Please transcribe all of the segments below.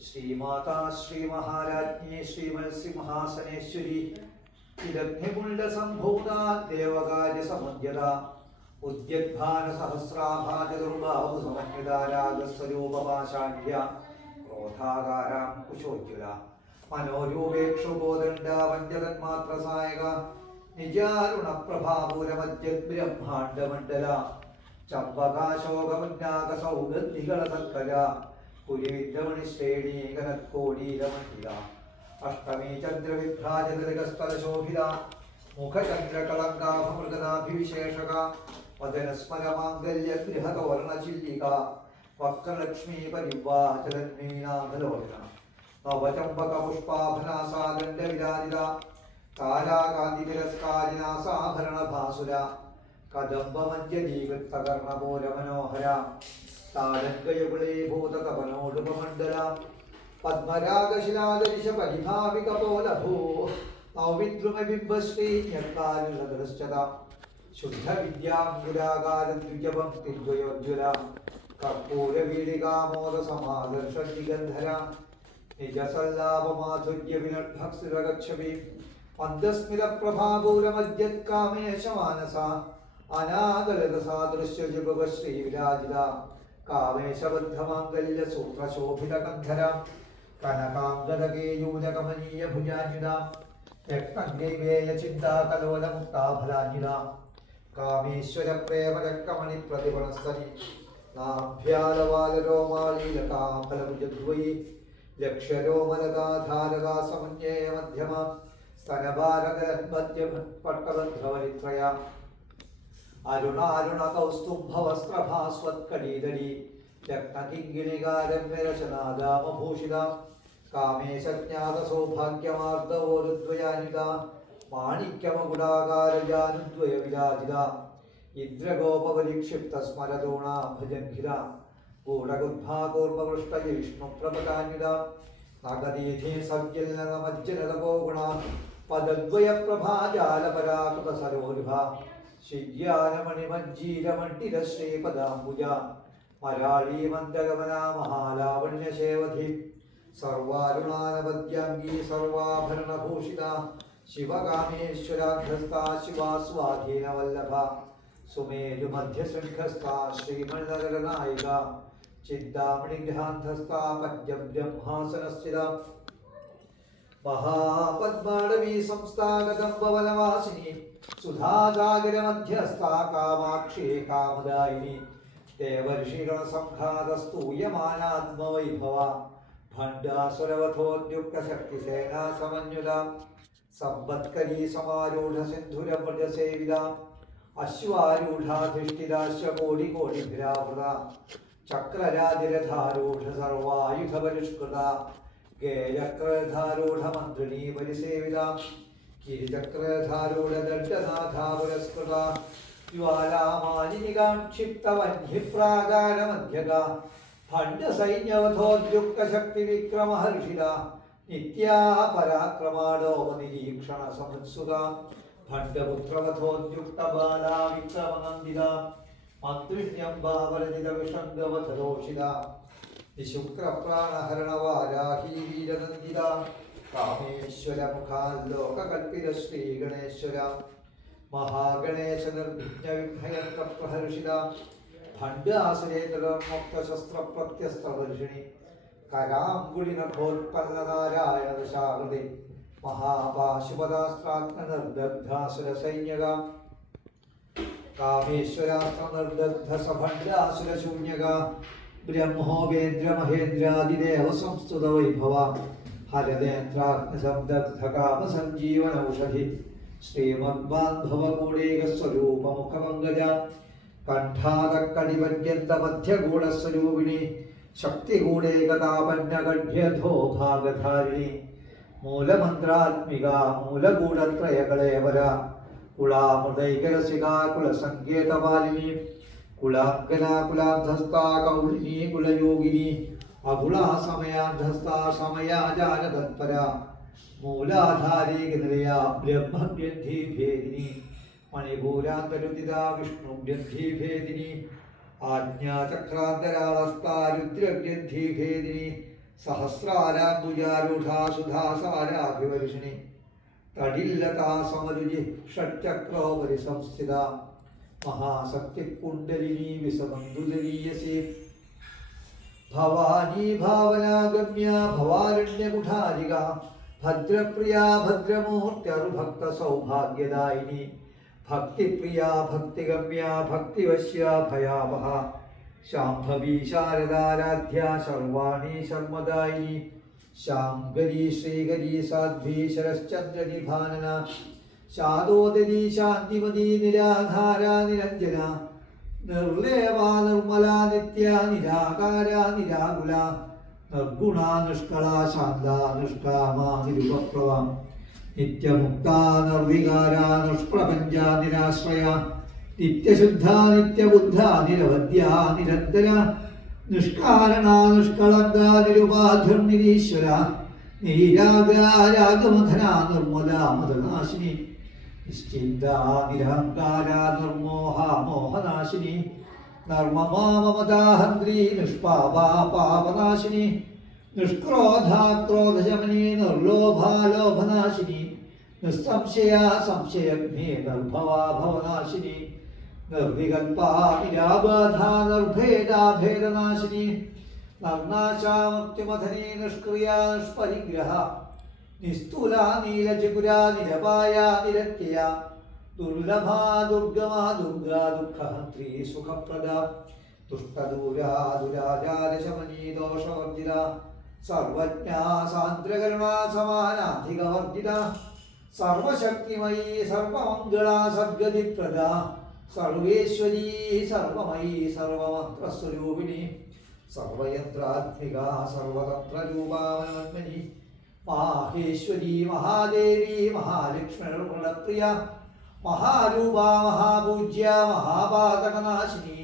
ശ്രീമാതാ ശ്രീ മഹാരാജ്ഞി ശ്രീമത്സ്യമഹാസനേശ്വരി ഇരഗ്നികുണ്ഡസംഭൂത ദേവകാര്യ സമന്യത ഉദ്യദ്ഭാന സഹസ്രാഭാ ചതുർബാഹു സമന്വിത രാഗസ്വരൂപപാശാഢ്യ ക്രോധാകാരാം കുശോജ്വല മനോരൂപേക്ഷുബോധണ്ഡ പഞ്ചതന്മാത്രസായക നിജാരുണപ്രഭാപൂരമജ്ജദ്ബ്രഹ്മാണ്ഡമണ്ഡല ചമ്പകാശോകമുന്നാകസൗഗന്ധികളതക്കര കുലിവിദ്രമണിശ്രേണീകനത്കോടീരമണ്ഡില അഷ്ടമീ ചന്ദ്രവിഭ്രാജഗതകസ്ഥലശോഭിത മുഖചന്ദ്രകളങ്കാഭമൃഗനാഭിവിശേഷക വദനസ്മരമാംഗല്യഗൃഹതോരണചില്ലിക വക്രലക്ഷ്മീ പരിവാചലന്മീനാഭലോചന നവചമ്പകപുഷ്പാഭനാസാദണ്ഡവിരാജിത താരാകാന്തിരസ്കാരിനാസാഭരണഭാസുര കദംബമഞ്ജരീകൃത്തകർണപോരമനോഹര താരംഗയുഗളീഭൂതതപനോടുപമണ്ഡല പത്മരാഗശിലാദരിശ പരിഭാവികപോലഭൂ നൗമിദ്രുമബിംബശ്രീന്യക്കാരുഷദൃശ്ചത ശുദ്ധവിദ്യാംഗുരാകാരദ്വിജഭക്തിദ്വയോജ്വല കർപ്പൂരവീടികാമോദസമാദർശനിഗന്ധര നിജസല്ലാപമാധുര്യവിനർഭക്സുരഗച്ഛവി മന്ദസ്മിതപ്രഭാപൂരമജ്ജത്കാമേശമാനസ അനാഗലതസാദൃശ്യജുഗശ്രീവിരാജിത കാമേശബദ്ധമാംഗല്യസൂത്രശോഭിതകന്ധര കനകാംഗദകേയൂരകമനീയഭുജാന്വിത രക്തഗ്നൈവേയചിന്താകലോലമുക്താഫലാന്വിത കാമേശ്വരപ്രേമരക്തമണിപ്രതിപണസ്തനി നാഭ്യാലവാലരോമാളീലതാഫലഭുജദ്വയി ലക്ഷ്യരോമലതാധാരകാസമന്യേയമധ്യമ സ്തനഭാരതപദ്യപട്ടബന്ധവരിത്രയ അരുണാരുണകൗസ്തുംഭവസ്ത്രഭാസ്വത്കടീതടി രത്നകിങ്കിണികാരമ്യരചനാദാമഭൂഷിത കാമേശജ്ഞാതസൗഭാഗ്യമാർദ്ദവോരുദ്വയാനിത മാണിക്യമകുടാകാരജാനുദ്വയവിരാജിത ഇന്ദ്രഗോപപരിക്ഷിപ്തസ്മരതോണാഭജൻഘിര ഗൂഢഗുദ്ഭാകൂർമ്മപൃഷ്ടജിഷ്ണുപ്രപകാന്വിത നഗദീധീ സവ്യൽനമജ്ജനതപോഗുണ പദദ്വയപ്രഭാജാലപരാകൃതസരോരുഭ ശിജ്യാനമണിമഞ്ജീരമണ്ഡിതശ്രീപദാംബുജ മരാളീമന്ദഗമനാ മഹാലാവണ്യശേവധി സർവാരുണാനവദ്യാംഗീ സർവാഭരണഭൂഷിത ശിവകാമേശ്വരാഭ്യസ്താ ശിവാസ്വാധീനവല്ലഭ സുമേരുമധ്യശൃംഖസ്ഥാ ശ്രീമണ്ണനഗരനായിക ചിന്താമണിഗ്രഹാന്ധസ്ഥാ പഞ്ചബ്രഹ്മാസനസ്ഥിത മഹാപദ്മാടവീ സംസ്ഥാനകദംബവനവാസിനി സുധാസാഗരമധ്യസ്ഥാ കാമാക്ഷി കാമദായിനി ദേവർഷിഗണസംഘാതസ്തൂയമാനാത്മവൈഭവ ഭണ്ഡാസുരവധോദ്യുക്തശക്തിസേനാ സമന്യുത സമ്പത്കരീ സമാരൂഢ സിന്ധുരമൃജസേവിത അശ്വാരൂഢാധിഷ്ഠിതാശ്വകോടികോടിഭിരാവൃത ചക്രരാതിരധാരൂഢ സർവായുധപരിഷ്കൃത ഗേയക്രധാരൂഢമന്ത്രിണീ പരിസേവിത കിരിചക്രധാരൂഢദണ്ഡനാഥാ പുരസ്കൃത ജ്വാലാമാലിനികാക്ഷിപ്തവന്യപ്രാകാരമധ്യക ഭണ്ഡസൈന്യവധോദ്യുക്തശക്തിവിക്രമഹർഷിത നിത്യാ പരാക്രമാടോപനിരീക്ഷണ സമുത്സുക ഭണ്ഡപുത്രവധോദ്യുക്തബാലാ വിക്രമനന്ദിത മന്ത്രിണ്യംബാവരജിത വിഷംഗവധദോഷിത നിശുക്രപ്രാണഹരണവാരാഹീ വീരനന്ദിത കാമേശ്വരമുഖാലോകകൽപ്പിത ശ്രീഗണേശ്വര മഹാഗണേശ നിർവിഘ്നവിഘ്നയന്ത്രപ്രഹർഷിത ഭണ്ഡാസുരേന്ദ്രമുക്തശസ്ത്രപ്രത്യസ്ത്രവർഷിണി കരാംഗുളിനഘോത്പന്നനാരായണദശാകൃതി മഹാപാശുപദാസ്ത്രാത്മനിർദഗ്ധാസുരസൈന്യക കാമേശ്വരാസ്ത്രനിർദഗ്ധസഭണ്ഡാസുരശൂന്യക ബ്രഹ്മോപേന്ദ്രമഹേന്ദ്രാദിദേവ സംസ്തുത വൈഭവ ഹരതേന്ദ്രാഗ്നിസംദഗ്ധകാമസഞ്ജീവനൌഷധി ശ്രീമദ്ബാന്ധവകൂടേകസ്വരൂപമുഖമംഗജ കണ്ഠാതക്കടിപര്യന്തമധ്യഗൂഢസ്വരൂപിണി ശക്തികൂടേകതാപന്യഗഢ്യധോ ഭാഗധാരിണി മൂലമന്ത്രാത്മിക മൂലഗൂഢത്രയകളേവര കുളാമൃതൈകരസികാ കുലസങ്കേതമാലിനി കുലാംഗനാ കുലാന്ധസ്ഥാ കൗളിനീ കുലയോഗിനി അകുളാ സമയാന്ധസ്ഥാ സമയാജാനതത്പര മൂലാധാരീ നിലയ ബ്രഹ്മഗ്രന്ഥിഭേദിനി മണിപൂരാന്തരുദിത വിഷ്ണുഗ്രന്ഥിഭേദിനി ആജ്ഞാചക്രാന്തരാളസ്ഥാ രുദ്രഗ്രന്ഥിഭേദിനി സഹസ്രാരാംബുജാരൂഢാ സുധാസാരാഭിവർഷിണി തടില്ലതാ സമരുചി ഷട്ചക്രോപരി സംസ്ഥിത മഹാശക്തി കുണ്ഡലിനി വിസബന്ധുദരീയസി ഭവാനി ഭാവനാഗമ്യ ഭവാരണ്യകുഠാരിക ഭദ്രപ്രിയാ ഭദ്രമൂർത്യർഭക്ത സൗഭാഗ്യദായിനി ഭക്തിപ്രിയാ ഭക്തിഗമ്യ ഭക്തിവശ്യ ഭയാവഹ ശാംഭവി ശാരദാരാധ്യ സർവാണി ശർമ്മദായിനി ശാംഗരി ശ്രീഗരി സാധ്വി ശരശ്ചന്ദ്രനിഭാനന ശാദോദരി ശാന്തിമതി നിരാധാര നിരഞ്ജന നിർലേവ നിർമ്മല നിത്യ നിരാകാര നിരാകുല നിർഗുണ നിഷ്കള ശാന്ത നിഷ്കാമ നിരുപപ്രവ നിത്യമുക്ത നിർവികാര നിഷ്പ്രപഞ്ച നിരാശ്രയ നിത്യശുദ്ധ നിത്യബുദ്ധ നിരവധ്യ നിരന്തര നിഷ്കാരണ നിഷ്കളങ്ക നിരുപാധിർ നിരീശ്വര നീരാഗരാഗമധന നിർമ്മല മതനാശിനി നിശ്ചിന്ത നിരഹങ്കാര നിർമോഹ മോഹനാശിനി നർമ്മമാ മമതാഹന്ത്രി നിഷ്പാപ പാപനാശിനി നിഷ്ക്രോധ ക്രോധശമനി നിർലോഭ ലോഭനാശിനി നിസ്സംശയ സംശയഗ്നി നിർഭവ ഭവനാശിനി നിർവികൽപ നിരാബാധ നിർഭേദാഭേദനാശിനി നർനാശാമൃത്യുമഥനി നിഷ്ക്രിയ നിഷ്പരിഗ്രഹ നിസ്തുല നീലചകുര നിരപായ നിരത്യയ ദുർലഭ ദുർഗമ ദുർഗാ ദുഃഖഹന്ത്രി സുഖപ്രദ ദുഷ്ടദൂരാ ദുരാചാരശമനീ ദോഷവർജിത സർവജ്ഞാ സാന്ദ്രകരുണാ സമാനാധികവർജിത സർവശക്തിമയീ സർവമംഗള സദ്ഗതിപ്രദ സർവേശ്വരീ സർവമയീ സർവമന്ത്രസ്വരൂപിണി സർവയന്ത്രാത്മിക സർവതന്ത്രരൂപാവനന്മനി മാഹേശ്വരി മഹാദേവി മഹാലക്ഷ്മിപ്രിയ മഹാരൂപ മഹാപൂജ്യ മഹാപാതകനാശിനി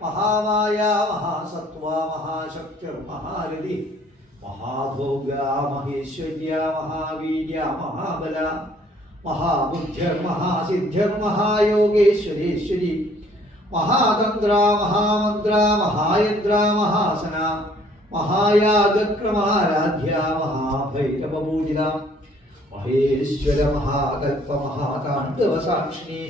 മഹാമായ മഹാസത്വ മഹാശക്തിർമഹാരഥി മഹാഭോഗ മഹേശ്വര്യ മഹാവീര്യ മഹാബല മഹാബുദ്ധിർമഹാസിദ്ധിർമഹായോഗേശ്വരീശ്വരി മഹാതന്ത്ര മഹാമന്ത്ര മഹായന്ത്ര മഹാസന മഹായാഗക്രമാരാധ്യ മഹാഭൈരവപൂജിത മഹേശ്വര മഹാകൽപ മഹാതാണ്ഡവ സാക്ഷിണി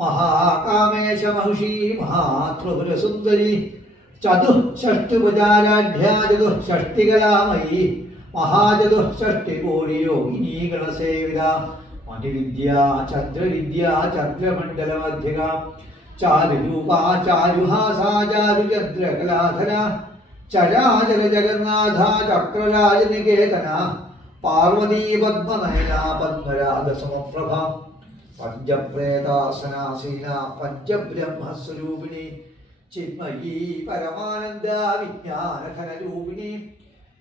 മഹാകാമേശ മഹിഷി മഹാത്രിപുരസുന്ദരി ചതുഷ്ഷ്ടിപുജാരാഢ്യ ചതുഷ്ഷ്ടികലാമയി മഹാചതുഷ്ഷ്ടികോടി യോഗിനീ ഗണസേവിത മണിവിദ്യ ചന്ദ്രവിദ്യ ചന്ദ്രമണ്ഡലമധ്യക ചാരുരൂപ ചാരുഹാസ ചാരുചന്ദ്രകലാധര ചരാചര ജഗന്നാഥ ചക്രരാജനികേതന പാർവതീ പദ്മനയന പദ്മരാഗസമപ്രഭ പഞ്ചപ്രേതാസനാസീന പഞ്ചബ്രഹ്മസ്വരൂപിണി ചിന്മയീ പരമാനന്ദ വിജ്ഞാനഘനരൂപിണി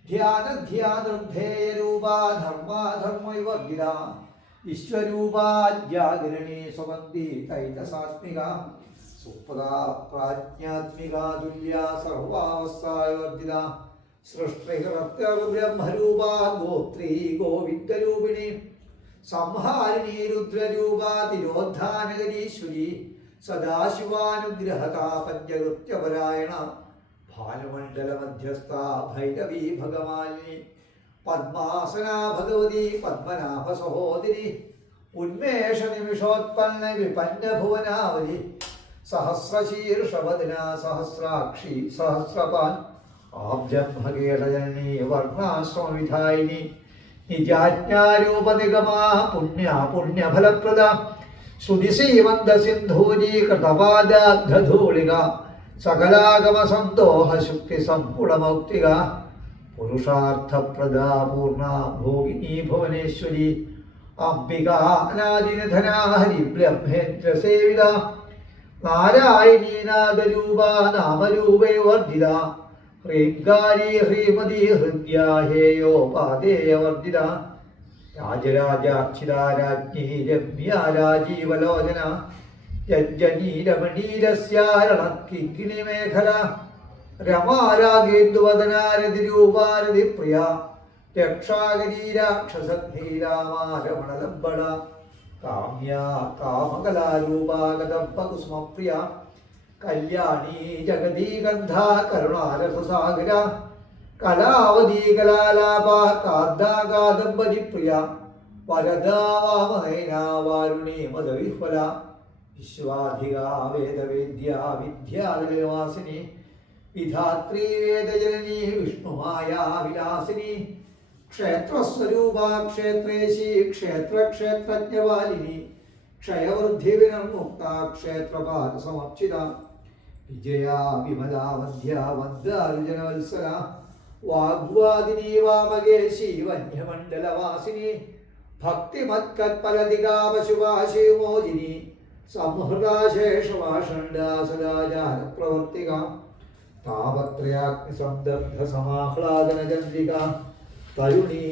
ധ്യാനധ്യാനൃദ്ധേയരൂപ ധർമാധർമ്മവിവർജിത വിശ്വരൂപാജ്യാഗിരണി സ്വന്തി തൈജസാത്മിക സുപ്രദാ പ്രാജ്ഞാത്മിക തുല്യ സർവാവസ്ഥാവർജിത സൃഷ്ടികർത്തൃബ്രഹ്മരൂപ ഗോത്രീ ഗോവിന്ദരൂപിണി സംഹാരിണി രുദ്രരൂപ തിരോദ്ധാനകരീശ്വരി സദാശിവാനുഗ്രഹത പഞ്ചകൃത്യപരായണ ഭാനുമണ്ഡലമധ്യസ്ഥ ഭൈരവീ ഭഗവാനി പദ്മാസന ഭഗവതി പദ്മനാഭ സഹോദരി ഉന്മേഷ നിമിഷോത്പന്ന വിപന്ന ഭുവനാവലി സഹസ്രശീർഷവദന സഹസ്രാക്ഷി സഹസ്രപാൻ ആബ്ജംഭകേടജനനി വർണ്ണാശ്രമവിധായിനി നിജാജ്ഞാരൂപനിഗമാ പുണ്യ പുണ്യഫലപ്രദ ശ്രുതിസീമന്ത സിന്ധൂരീ കൃതപാദാധൂളിക സകലാഗമസന്തോഹ ശുക്തി സമ്പുടമൗക്തിക പുരുഷാർത്ഥപ്രദാ പൂർണ്ണ ഭോഗിനി ഭുവനേശ്വരി അംബിക അനാദിനിധനാ ഹരി ബ്രഹ്മേന്ദ്രസേവിത നാരായണീ നാദരൂപ നാമരൂപേ വർജിത ഹ്രീംകാരി ഹ്രീമതി ഹൃദ്യ ഹേയോപാദേയവർജിത രാജരാജാർച്ചിതാരാജ്ഞി രമ്യ രാജീവലോചന യജ്ജനീരമണീരസ്യാരണക്കിങ്ങിണിമേഖല രമാരാഗേന്ദുവദനാരതിരൂപാരതിപ്രിയ രക്ഷാഗരീരാക്ഷസഗ്നീരാമാരമണലംബണ കാമ്യ കാമകലാരൂപാഗതംബകുസുമപ്രിയ കല്യാണീ ജഗദീഗന്ധ കരുണാരസസാഗര കലാവതി കലാലാപ കാദംബതി പ്രിയ വരദാവാമനയനാവാരുണി മദവിഹ്വല വിശ്വാധിക വേദവേദ്യ വിദ്യാലയവാസിനി വിധാത്രീ വേദജനനി വിഷ്ണുമായാ വിലാസിനി ക്ഷേത്രസ്വരൂപ ക്ഷേത്രേശി ക്ഷേത്രജ്ഞവാലിനി ക്ഷയവൃദ്ധി വിനർമുക്ത ക്ഷേത്രപാല സമർച്ചിത വിജയാ വിമലാ വന്ധ്യ വന്ദാർജനവത്സര വാഗ്വാദിനി വാമകേശി വന്യമണ്ഡലവാസിനി ഭക്തിമത്കൽപലതികാ പശുപാശിമോചിനി സംഹൃതാശേഷവാഷണ്ഡാസദാചാര പ്രവർത്തിക താപത്രയാഗ്നിസന്ദർഭസമാഹ്ലാദനചന്ദ്രിക തരുണീ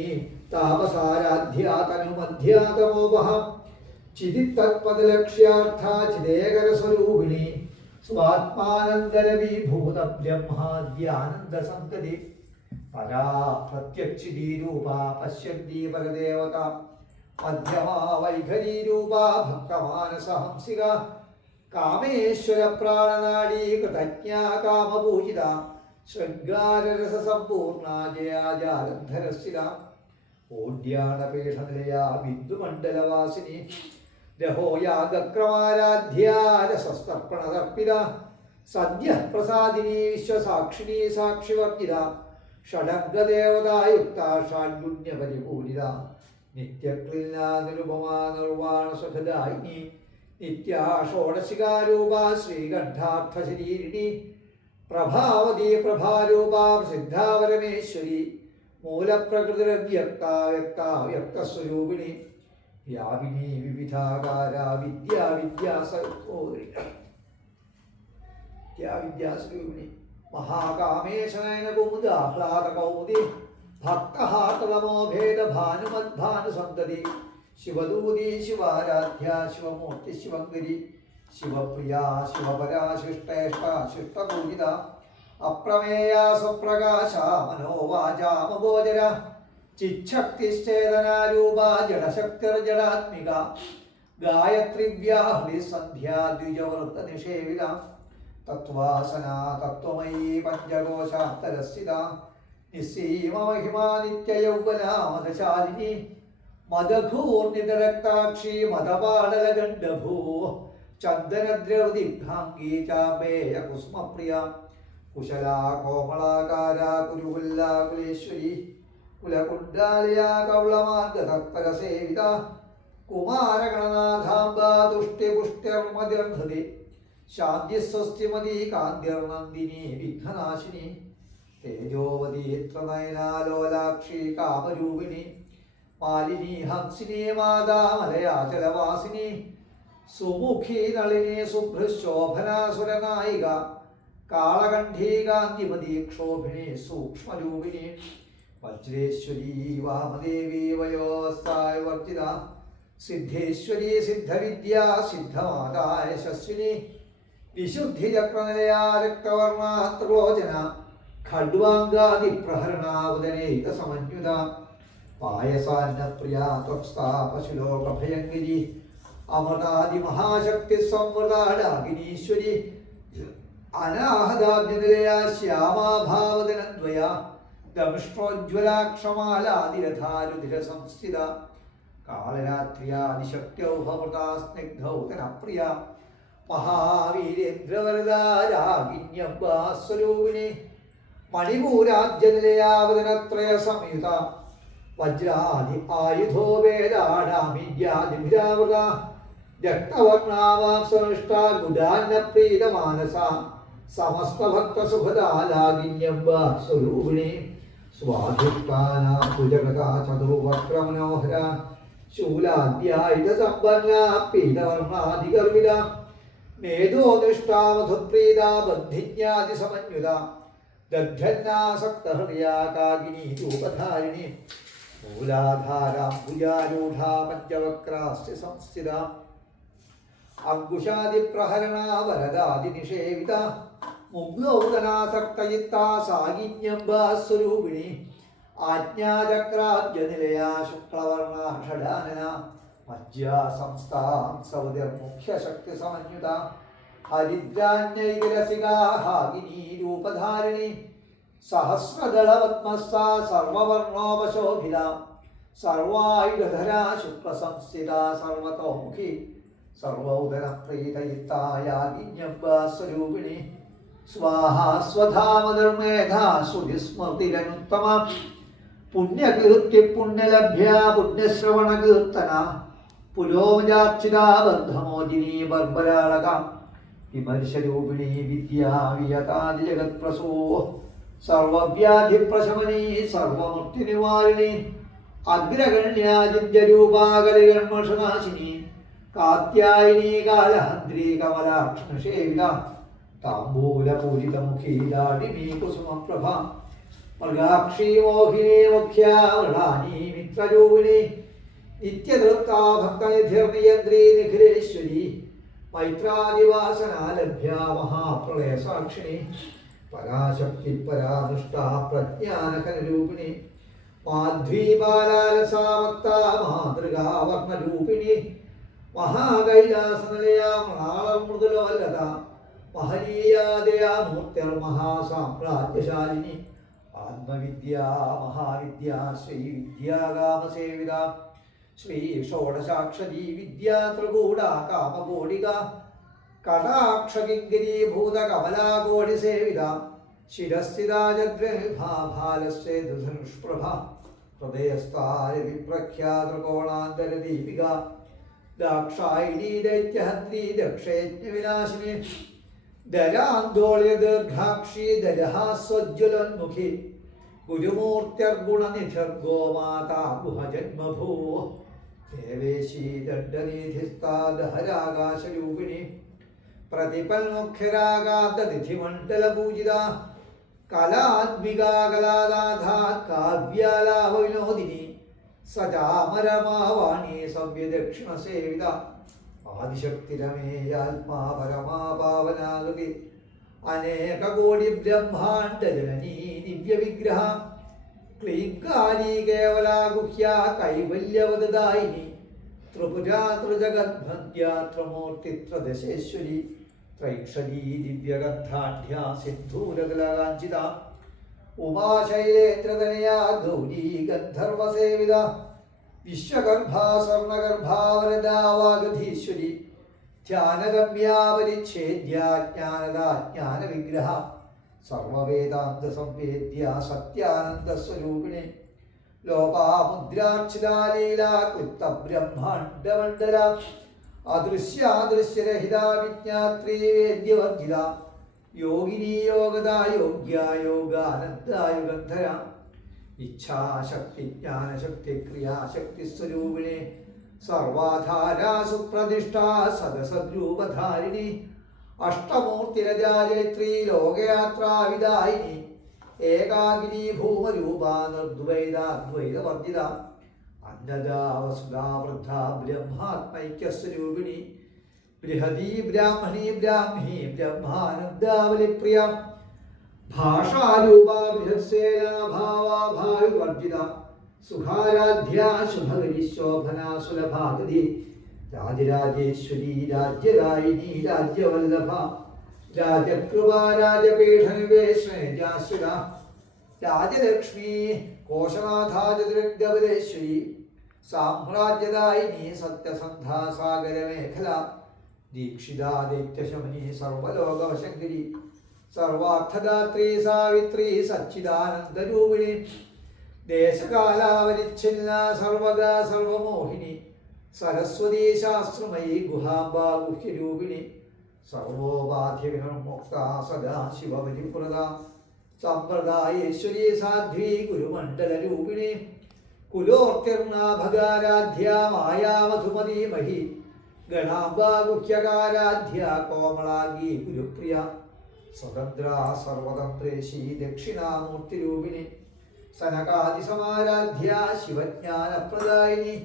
താപസാരാധ്യാ തനുമധ്യാതമോപഹ ചിതിത്തത്പദലക്ഷ്യാർത്ഥ ചിദേകരസ്വരൂപിണി സ്വാത്മാനന്ദരവീഭൂത ബ്രഹ്മാദ്യാനന്ദസന്തതി പരാ പ്രത്യക്ഷിതീരൂപ പശ്യന്തി പരദേവത മധ്യമാ വൈഖരീരൂപ ഭക്തമാനസഹംസിക കാമേശ്വര പ്രാണനാളീ കൃതജ്ഞാ കാമപൂജിത ശൃംഗാരരസസമ്പൂർണ ജയാജാലന്ധരസ്ഥിര ഓഡ്യാണപീഠനിലയാ ബിന്ദുമണ്ഡലവാസിനി രഹോയാഗക്രമാരാധ്യാരസസ്തർപ്പണതർപ്പിത സദ്യ പ്രസാദിനി വിശ്വസാക്ഷിണി സാക്ഷിവർജിത ഷഡംഗദേവതായുക്ത ഷാഡ്ഗുണ്യപരിപൂരിത നിത്യക്ലിന്നാനുപമാ നിർവാണസുഖദായിനി നിത്യാ ഷോഡശികാരൂപ ശ്രീകണ്ഠാർത്ഥശരീരിണി പ്രഭാവതി പ്രഭാരൂപ സിദ്ധാപരമേശ്വരി മൂലപ്രകൃതിരവ്യക്ത വ്യക്ത വ്യക്തസ്വരൂപിണി വ്യാപിനി വിവിധാകാര വിദ്യാവിദ്യാസ്വരൂപിണി മഹാകാമേശനയന കുമുദാഹ്ലാദ കൗമുദി ഭക്തഹാർത്തമോ ഭേദ ഭാനുമദ്ഭാനുസന്തതി ശിവദൂതി ശിവാരാധ്യ ശിവമൂർത്തി ശിവങ്കരി ശിവപ്രിയ ശിവപരാ ശിഷ്ടേഷ്ട ശിഷ്ടപൂജിത അപ്രമേയ സ്വപ്രകാശ മനോവാചാമഗോചര ചിച്ഛക്തിശ്ചേതനാരൂപ ജഡശക്തിർജഡാത്മിക ഗായത്രിവ്യാഹ്രി സന്ധ്യാ ദ്വിജവൃത്ത നിഷേവിത തത്വാസന തത്വമയീ പഞ്ചകോശാന്തരസ്ഥിത നിസ്സീമമഹിമാ നിത്യയൗവനാ മദശാലിനി മദഘൂർണിതരക്താക്ഷി മദപാടലഗണ്ഡഭൂ ചന്ദനദ്രവദിഗ്ധാംഗീ ചാപേയ കുസ്മപ്രിയ കുശലാ കോമളാകാര കുരുകുല്ലാ കുലേശ്വരി കുലകുണ്ഡാലയാ കൗളമാർഗതത്പരസേവിത കുമാരഗണനാഥാംബാ തുഷ്ടിപുഷ്ടിർമതിർധതി ശാന്തിസ്വസ്തിമതി കാന്തിർനന്ദിനി വിഘ്നനാശിനി തേജോവതി ത്രനയനാലോലാക്ഷി കാമരൂപിണി മാലിനി ഹംസിനി മാതാ മലയാചലവാസിനി സുമുഖി നളിനി ശുഭ്രശോഭനാസുരനായിക കാളകണ്ഠീ കാന്തിമതി ക്ഷോഭിണി സൂക്ഷ്മരൂപിണി വജ്രേശ്വരി വാമദേവി വയോവസ്ഥായ വർജിത സിദ്ധേശ്വരി സിദ്ധവിദ്യാ സിദ്ധമാതാ യശസ്വിനി വിശുദ്ധിചക്രനിലയാ രക്തവർണാ ത്രിലോചന ഖഡ്വാംഗാദിപ്രഹരണാവദനേക സമന്യുത പായസാന്നപ്രിയാ ത്വക്സ്ഥാ പശുലോകഭയങ്കിരി അമൃതാദിമഹാശക്തി സംവൃതാടാകിനീശ്വരി അനാഹതാബ്ജനിലയാ ശ്യാമാഭാവദനദ്വയ ദംഷ്ട്രോജ്വലാക്ഷമാലാതിരഥാരുധിര സംസ്ഥിത കാളരാത്രിയാദിശക്ത്യൗഭവൃതാ സ്നിഗ്ധൗതനപ്രിയ മഹാവീരേന്ദ്രവരദാ രാഗിന്യംബാസ്വരൂപിണി മണിപൂരാജ്യനിലയാവദനത്രയ സംയുത വജ്രാദി ആയുധോ വേദാഢാമിദ്യാദിഭിരാവൃത രക്തവർണാവാംസനിഷ്ഠാ ഗുഡാന്നപ്രീതമാനസ സമസ്തഭക്തസുഖദാലാഗിന്യംബാസ്വരൂപിണി സ്വാധിഷ്ഠാനാ ഭുജഗതാ ചതുർവക്രമനോഹര ശൂലാദ്യായുധസമ്പന്ന പീതവർണാധികർവിത മേധോനിഷ്ഠാമധുപ്രീത ബന്ധിന്യാദിസമന്യുത ദഗ്ധന്നാസക്തഹൃദയാ കാകിനി രൂപധാരിണി മൂലാധാരാംബുജാരൂഢാ പഞ്ചവക്രാസ്യ സംസ്ഥിത അങ്കുശാദിപ്രഹരണാ വരദാദിനിഷേവിത മുഗ്ധൗതനാസക്തയിത്താ സാഗിന്യംബാസ്വരൂപിണി ആജ്ഞാചക്രാബ്ജനിലയാ ശുക്ലവർണ ഷഡാനന മജ്ജാ സംസ്ഥാം സൗതിർമുഖ്യശക്തി സമന്യുത ഹരിദ്രാന്യൈകരസികാ ഹാഗിനി രൂപധാരിണി സഹസ്രദളപത്മസ്ഥാ സർവവർണോപശോഭിത സർവായുധരാ ശുക്ലസംസ്ഥിത സർവതോമുഖി സർവോദരപ്രീതയിത്തായാഗിന്യംബസ്വരൂപിണി സ്വാഹാ സ്വധാമധർമ്മേധാ ശ്രുതിസ്മൃതിരനുത്തമ പുണ്യകീർത്തി പുണ്യലഭ്യ പുണ്യശ്രവണകീർത്തന പുരോജാർച്ചിതാ ബന്ധമോചിനി ബർബരാളക വിമർശരൂപിണി വിദ്യാവിയതാദി ജഗത്പ്രസൂ സർവവ്യാധിപ്രശമനീ സർവമൃത്യുനിവാരിണി അഗ്രഗണ്യാജിത്യരൂപാകലകന്മഷനാശിനി കാത്യായനീ കാലഹന്ത്രി കമലാക്ഷണസേവിത താംബൂലപൂരിതമുഖീ ലാഡിനീ കുസുമപ്രഭ മൃഗാക്ഷീ മോഹിനീ മുഖ്യാവൃണാനീ മിത്രരൂപിണി നിത്യധൃത്താ ഭക്തനിധിർനിയന്ത്രീ നിഖിലേശ്വരി മൈത്രാദിവാസനാലഭ്യ മഹാപ്രളയസാക്ഷിണി പരാശക്തി പരാനുഷ്ഠാ പ്രജ്ഞാനകനരൂപിണി മാധ്വീപാലാലസാമക്താ മാതൃകാവർണ്ണരൂപിണി മഹാകൈലാസനിലയാ മൃണാളമൃദുലോലത മഹനീയാദയാ മൂർത്തിർമഹാസാമ്രാജ്യശാലിനി ആത്മവിദ്യാ മഹാവിദ്യാ ശ്രീവിദ്യാകാമസേവിത ശ്രീ ഷോഡശാക്ഷരീ വിദ്യാ ത്രികൂട കാമകോടിക കടാക്ഷകിങ്കരീഭൂത കമലാകോടിസേവിത ശിരസ്ഥിതാജദ്രഭാലസ്യ ധനുഷ്പ്രഭ ഹൃദയസ്ഥാരവിപ്രഖ്യാതൃകോണാന്തരദീപിക ദാക്ഷായിണീ ദൈത്യഹന്ത്രി ദക്ഷയജ്ഞവിനാശിനി ദരാന്തോളിയ ദീർഘാക്ഷി ദരഹാസ്വജ്വലോന്മുഖി ഗുരുമൂർത്യർഗുണനിധിർഗോമാതാ ഗുഹജന്മഭൂ ദേവേശീ ദണ്ഡനീധിസ്ഥാ ദഹരാകാശരൂപിണി പ്രതിപൽമുഖ്യരാഗാദതിഥിമണ്ഡലപൂജിത കലാത്മികാ കലാനാഥാ കാവ്യാലാപവിനോദിനി സചാമരമാവാണി സവ്യദക്ഷിണസേവിത ആദിശക്തിരമേയാത്മാ പരമാ പാവനാകൃതി അനേകകോടി ബ്രഹ്മാണ്ഡജനനീ ദിവ്യവിഗ്രഹ ക്ലീങ്കാരി കേവലാ ഗുഹ്യ കൈവല്യവദദായിനി ത്രിപുരാ ത്രിജഗദ്ഭന്ദ്യാ ത്രമൂർത്തിത്രദശേശ്വരി ത്രൈക്ഷരീ ദിവ്യഗന്ധാഢ്യാ സിന്ധൂരകലാഞ്ചിത ഉമാശൈലേന്ദ്രതനയാ ഗൗരീ ഗന്ധർവസേവിത വിശ്വഗർഭാ സ്വർണഗർഭാവരദാവാഗധീശ്വരി ധ്യാനഗമ്യാപരിച്ഛേദ്യാ ജ്ഞാനദാ ജ്ഞാനവിഗ്രഹ സർവവേദാന്തസംവേദ്യ സത്യാനന്ദസ്വരൂപിണി ലോപാമുദ്രാർച്ചിതാലീലാ ക്ലിപ്തബ്രഹ്മാണ്ഡമണ്ഡല അദൃശ്യാദൃശ്യരഹിത വിജ്ഞാത്രീ വേദ്യവർജിത യോഗിനീ യോഗദാ യോഗ്യ യോഗാനന്ദായുഗന്ധര ഇച്ഛാശക്തി ജ്ഞാനശക്തി ക്രിയാശക്തി സ്വരൂപിണി സർവാധാരാ സുപ്രതിഷ്ഠാ സദസദ്രൂപധാരിണി അഷ്ടമൂർത്തിരജായത്രീ ലോകയാത്രാവിദായിനി ഏകാഗ്നി ഭൂമരൂപാ നിർദ്വൈതാദ്വൈതവർജിത അന്നദാ വസുധാ വൃദ്ധ ബ്രഹ്മാത്മൈക്യസ്വരൂപിണി ബൃഹദീ ബ്രാഹ്മണീ ബ്രാഹ്മീ ബ്രഹ്മാനന്ദാവലിപ്രിയ ഭാഷാരൂപാ ബൃഹത്സേനാ ഭാവാ ഭാവിവർജിത സുഖാരാധ്യാ ശുഭകരി ശോഭനാ സുലഭാഗതി രാജരാജേശ്വരി രാജ്യദായിനി രാജ്യവല്ലഭ രാജകൃപാ രാജപീഠനിവേശ്വര രാജലക്ഷ്മി കോശനാഥാചതുരഗവലേശ്വരി സാമ്രാജ്യദായിനി സത്യസന്ധാ സാഗരമേഖല ദീക്ഷിതാ ദൈത്യശമനി സർവലോകവശങ്കരി സർവാർത്ഥദാത്രീ സാവിത്രി സച്ചിദാനന്ദരൂപിണി ദേശകാലാവരിച്ഛിന്ന സർവഗാ സർവമോഹിനി സരസ്വതീ ശാസ്ത്രമയീ ഗുഹാംബാ ഗുഹ്യരൂപിണി സർവോപാധ്യവിനിർമുക്ത സദാശിവപരിപ്രദ സമ്പ്രദായേശ്വരീ സാധ്വീ ഗുരുമണ്ഡലരൂപിണി കുലോർത്തിർണാഭകാരാധ്യ മായാമധുമതീ മഹി ഗണാംബാ ഗുഹ്യകാരാധ്യ കോമളാംഗീ ഗുരുപ്രിയ സ്വതന്ത്ര സർവതന്ത്രേശി ദക്ഷിണാമൂർത്തിരൂപിണി സനകാദിസമാരാധ്യ ശിവജ്ഞാനപ്രദായിനി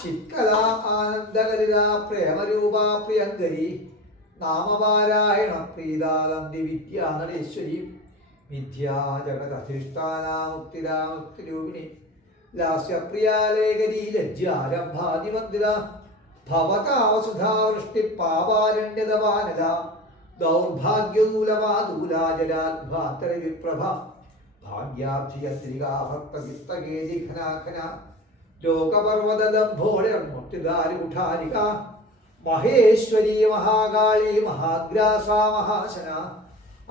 ചിത്കലാ ആനന്ദകലിത പ്രേമരൂപാ പ്രിയങ്കരി നാമപാരായണ പ്രീതാനന്ദി വിദ്യാനടേശ്വരി വിദ്യാ ജഗദധിഷ്ഠാനാമുക്തിരാമുക്തിരൂപിണി ലാസ്യപ്രിയാലേഖരി ലജ്ജാരംഭാതിവന്ദിത ഭവതാവസുധാവൃഷ്ടി പാപാരണ്യതവാനല ദൗർഭാഗ്യദൂലവാദൂലാജലാദ്ഭാത്തര വിപ്രഭ ഭാഗ്യാബ്ധിയന്ത്രികാ ഭക്തവിത്തകേതി ഘനാഘന ലോകപർവ്വതദംഭോളിർമുക്തിദാരുകുഠാരിക മഹേശ്വരീ മഹാകാളി മഹാഗ്രാസ മഹാശന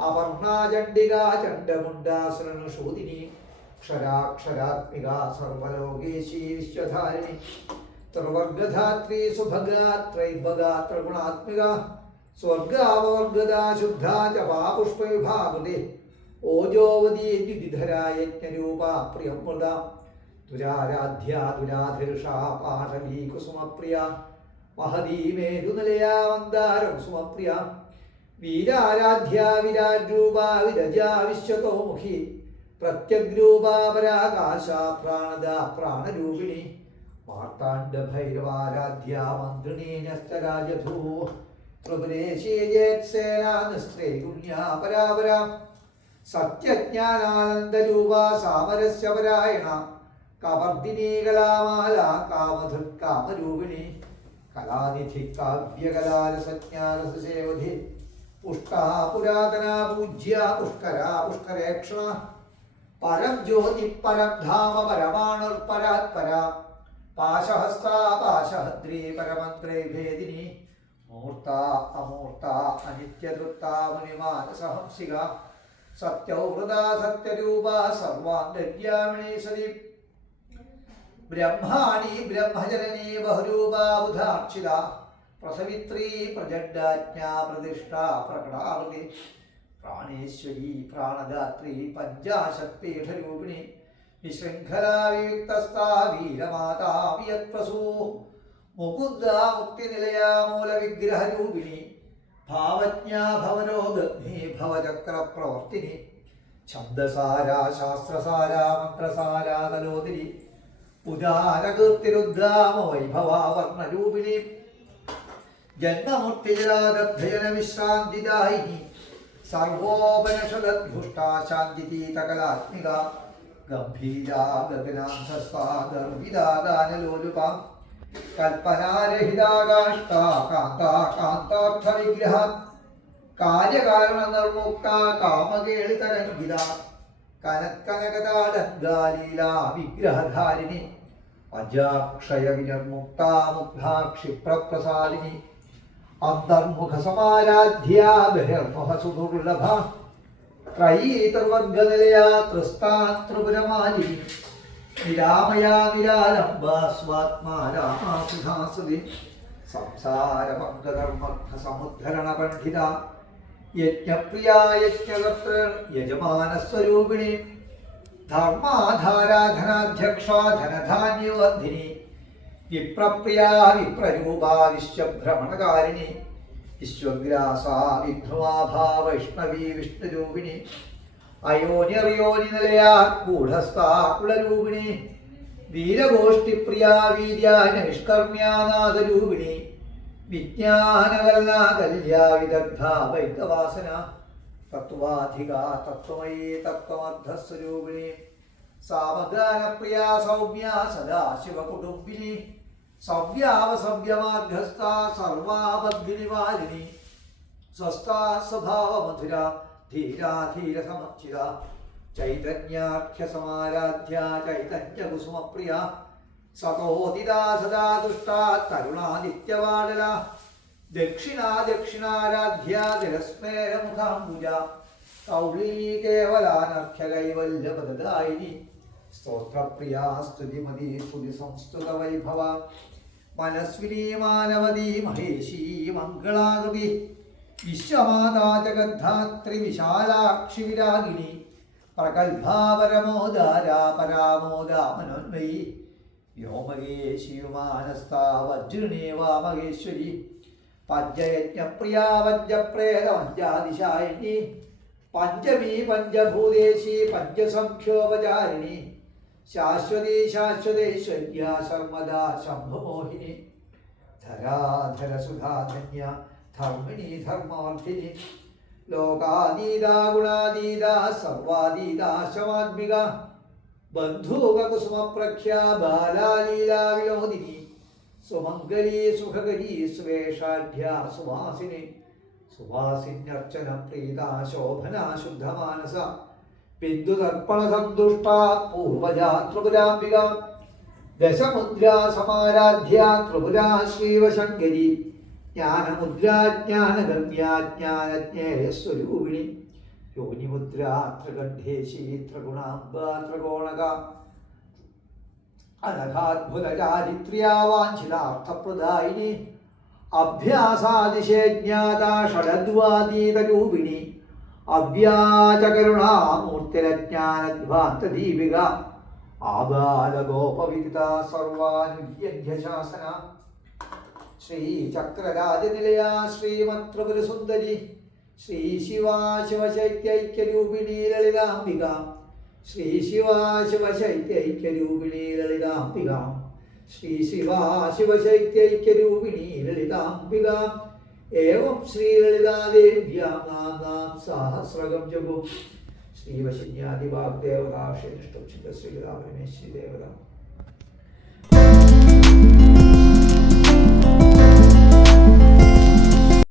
അപർണാ ചണ്ഡികാ ചണ്ഡമുണ്ടാസുരനുഷൂദിനി ക്ഷരാക്ഷരാത്മിക സർവലോകേശീ വിശ്വധാരിണി ത്രിവർഗധാത്രീ സുഭഗാ ത്രൈഭഗാ ത്രിഗുണാത്മിക സ്വർഗാവർഗദാ ശുദ്ധാ ചപാ പുഷ്പവിഭാവതി ഓജോവതി ദ്വിധരാ യജ്ഞരൂപാ പ്രിയമൃത ദുരാരാധ്യാ ദുരാധീർഷാ പാഠവീ കുസുമപ്രിയ മഹതീ മേരുനിലയാ മന്ദാരകുസുമപ്രിയ വീരാരാധ്യാ വിരാജ്രൂപാ വിരജാ വിശ്വതോമുഖി പ്രത്യഗ്രൂപാ പരാകാശ പ്രാണദ പ്രാണരൂപിണി മാർത്താണ്ഡഭൈരവാരാധ്യാ മന്ത്രിണീ നസ്തരാജധൂ ത്രിപുരേശീജേത്സേനാ നിസ്ത്രേ ഗുണ്യാ പരാപര സത്യജ്ഞാനാനന്ദരൂപാ സാമരസ്യപരായണ കവർദിനീ കലാമാല കാമധൃക് കാമരൂപിണി കലാനിധി കാവ്യകലാരസജ്ഞാനസേവധി പുഷ്ടാ പുരാതനാ പൂജ്യ പുഷ്കരാ പുഷ്കരേക്ഷണ പരം ജ്യോതി പരം ധാമ പരമാണുർപരാത്പര പാശഹസ്താ പാശഹദ്രീ പരമന്ത്രേ ഭേദിനി മൂർത്ത അമൂർത്ത അനിത്യതൃപ്ത മുനിമാനസഹംസിക സത്യൗഹൃദ സത്യരൂപ സർവാന്തര്യാമിണീ സതി ബ്രഹ്മാണി ബ്രഹ്മജനനീ ബഹുരൂപാ ബുധാർച്ചിത പ്രസവിത്രീ പ്രജഡാജ്ഞാ പ്രതിഷ്ഠ പ്രകടാവൃതി പ്രാണേശ്വരി പ്രാണദാത്രി പഞ്ചാശക്തിപീഠരൂപിണി വിശൃംഖലാ വിയുക്തസ്ഥാ വീരമാതാ വിയത്പ്രസൂ മുകുന്ദ മുക്തിനിലയാ മൂലവിഗ്രഹരൂപിണി ഭാവജ്ഞാ ഭവരോഗഗ്നി ഭവചക്രപ്രവർത്തിനി ഛന്ദസാരാ ശാസ്ത്രസാരാ മന്ത്രസാരാ തലോദിനി ഉദാരകീർത്തിരുദ്ധാമ വൈഭവാ വർണ്ണരൂപിണി ജന്മമുക്തിജലാദഭ്യജന വിശ്രാന്തിദായിനി സർവോപനിഷദുഷ്ടാ ശാന്തിതീതകലാത്മിക ഗംഭീരാ ഗഗനാന്ധസ്ഥാ ഗർഭിതാ ഗാനലോലുപ കൽപ്പനാരഹിതാകാഷ്ടാ കാന്താ കാന്താർത്ഥവിഗ്രഹ കാര്യകാരണ നിർമുക്ത കാമകേളിതരംഗിത കനകനകതാളങ്കാലീലാ വിഗ്രഹധാരിണി അജാക്ഷയ വിനിർമുക്ത മുഗ്ധാ ക്ഷിപ്രപ്രസാദിനി അന്തർമുഖ സമാരാധ്യാ ബഹിർമുഖ സുദുർലഭ ത്രയീ ത്രിവർഗനിലയാ ത്രിസ്ഥാ ത്രിപുരമാലിനി നിരാമയാ നിരാലംബ സ്വാത്മാ രാമാ സുധാസുതി സംസാരപങ്കധർമ്മർത്ഥ സമുദ്ധരണ പണ്ഡിത യജ്ഞപ്രിയാ യജ്ഞകർത്തൃ യജമാനസ്വരൂപിണി ധർമാധാരാധനാധ്യക്ഷാ ധനധാന്യവർദ്ധിനി വിപ്രപ്രിയാ വിപ്രരൂപാ വിശ്വഭ്രമണകാരിണി വിശ്വഗ്രാസാ വിഘ്നുവാഭാ വൈഷ്ണവീ വിഷ്ണുരൂപിണി അയോനിർയോനിനിലയാ കൂഢസ്ഥാ കുളരൂപിണി വീരഗോഷ്ഠിപ്രിയാ വീര്യാ നിഷ്കർമ്മ്യാനാദരൂപിണി വിജ്ഞാനകൽനാ കല്യാ വിദഗ്ധാ വൈദ്യവാസന തത്വാധിക തത്വമയീ തത്വമർദ്ധസ്വരൂപിണി സാമഗാനപ്രിയാ സൗമ്യാ സദാശിവകുടുംബിനി സവ്യാവസവ്യമാർഗസ്ഥാ സർവാബദ്ധിനിവാരിണി സ്വസ്ഥാ സ്വഭാവമധുര ധീരാ ധീരസമർച്ചിത ചൈതന്യാഖ്യസമാരാധ്യ ചൈതന്യകുസുമപ്രിയ സതോദിതാ സദാ ദുഷ്ടാ തരുണാദിത്യവാടല ദക്ഷിണാ ദക്ഷിണാരാധ്യ ജലസ്മേരമുഖാംബുജ കൗളീ കേവലാനർഘ്യ കൈവല്യപദദായിനി സ്തോത്രപ്രിയാ സ്തുതിമതി സ്തുതി സംസ്തുത വൈഭവ മനസ്വിനി മാനവതി മഹേശീ മംഗളാകൃതി വിശ്വമാതാ ജഗദ്ധാത്രി വിശാലാക്ഷി വിരാഗിണി പ്രഗത്ഭാ പരമോദാരാ പരാമോദാ മനോന്മയി വ്യോമകേശിയുമാനസ്ഥാ വജ്രിണീ വാമകേശ്വരി പഞ്ചയജ്ഞപ്രിയാ പഞ്ചപ്രേത പഞ്ചാദിശായിനി പഞ്ചമീ പഞ്ചഭൂതേശി പഞ്ചസംഖ്യോപചാരിണി ശാശ്വതീ ശാശ്വതേശ്വര്യ സർവദാ ശംഭുമോഹിനി ധരാധര സുധാധന്യ ധർമ്മിണി ധർമാർത്ഥിനി ലോകാതീതാ ഗുണാതീതാ സർവാതീതാ ശമാത്മിക ബന്ധൂകകുസുമപ്രഖ്യാ ബാലാലീലാ വിലോദിനി സുമംഗലീ സുഖകരീ സ്വേഷാഢ്യ സുവാസിനി സുവാസിന്യർച്ചന പ്രീത ശോഭന ശുദ്ധമാനസ ബിന്ദുതർപ്പണ സന്തുഷ്ട പൂർവജ ത്രിപുരാംബിക ദശമുദ്രാ സമാരാധ്യ ത്രിപുരാ ശ്രീവശങ്കരി ജ്ഞാനമുദ്രാ ജ്ഞാനഗമ്യാ ജ്ഞാനജ്ഞേയസ്വരൂപിണി യോനിമുദ്രാ ത്രികണ്ഠേശി ത്രിഗുണാംബ ത്രികോണക അനഘാത്ഭുത ചാരിത്ര്യാ വാഞ്ചിതാർത്ഥപ്രദായിനി അഭ്യാസാതിശേജ്ഞാത ഷഡദ്വാതീതരൂപിണി അവ്യാജകരുണാമൂർത്തിരജ്ഞാനധ്വാന്തദീപിക ആബാലഗോപവിദിത സർവാനുര്യശാസന ശ്രീചക്രരാജനിലയ ശ്രീമത്രിപുരസുന്ദരി ശ്രീ ശിവാ ശിവശൈത്യൈക്യരൂപിണീ ലളിതാംബിക ശ്രീ ശിവാ ശിവശൈത്യൈക്യരൂപിണീ ലളിതാംബിക ശ്രീ ശിവാ ശിവശൈത്യൈക്യരൂപിണീ ലളിതാംബിക ഏവം ശ്രീലളിതാദേവ്യാം നാം നാം സഹസ്രകം ജപു ശ്രീവശന്യാദിവാഗ്ദേവതാ ശ്രീനിഷ്ഠ ശ്രീലതാ പരമേശ്വരി ദേവത